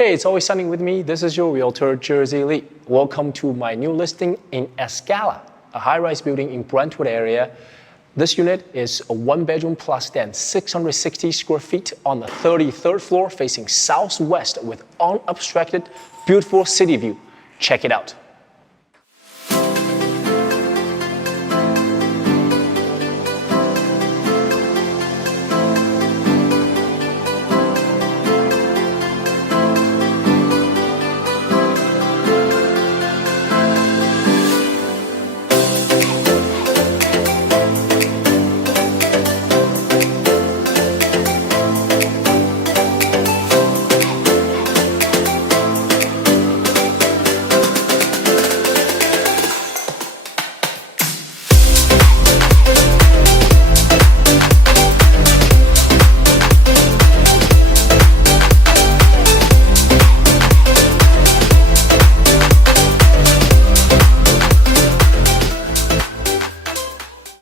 Hey, it's always sunny with me. This is your Realtor, Jersey Lee. Welcome to my new listing in Escala, a high-rise building in Brentwood area. This unit is a one-bedroom plus den, 660 square feet on the 33rd floor, facing southwest with unobstructed, beautiful city view. Check it out.